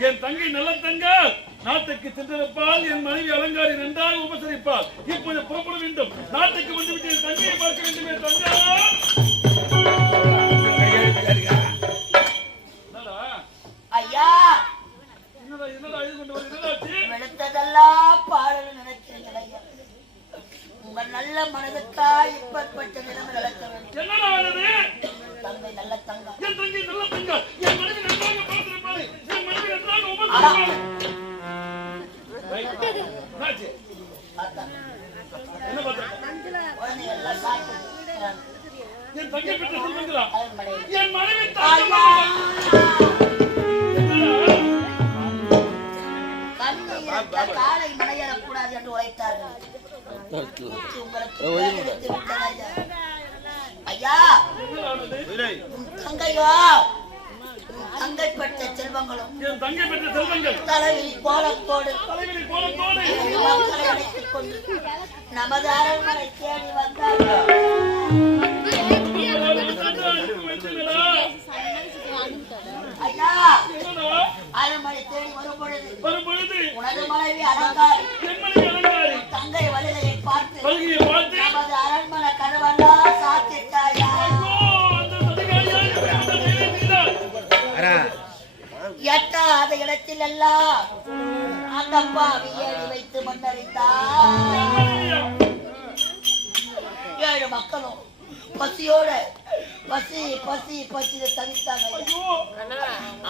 என் தங்கை நல்ல தங்க நாட்டுக்கு சென்றிருப்பால் என் மனைவி அலங்காரி நன்றாக உபசரிப்பாள். இப்போது புறப்பட வேண்டும். நாட்டுக்கு வந்துவிட்டு என் தங்கையை பார்க்க வேண்டும் தங்கா. ஐயா! என்னடா என்னடா இது கொண்டு வந்து என்னடாச்சு வெளுத்ததெல்லாம் பாடல் நினைக்கிறீர்கள் ஐயா. உங்க நல்ல மனதுக்கா இப்பற்பட்ட நிலைமை நடக்க வேண்டும். என்னடா தந்தை நல்ல தங்கம். என் தங்கை நல்ல தங்க என் தங்கை பெற்ற செல்வங்களா என் மனைவி காலை மனையறக்கூடாது என்று ஐயா. தங்கையோ தங்கை பெற்ற செல்வங்களும் என் தங்கை பெற்ற செல்வங்கள். தலைவி கோலத்தோடு தலைவிரி கோலத்தோடு. ஏழு மக்களை அழைத்துக் கொண்டு நமது அரண்மனை தேடி வந்தார்கள்? அரண்மனை தேடி வரும் பொழுது வரும் பொழுது உனது மனைவி அலங்காரி எட்டாத இடத்தில் எல்லாம் அந்த பாவி வைத்து மன்னரித்தார். ஏழு மக்களும் பசியோட பசி பசி பசியில தவித்தாங்க.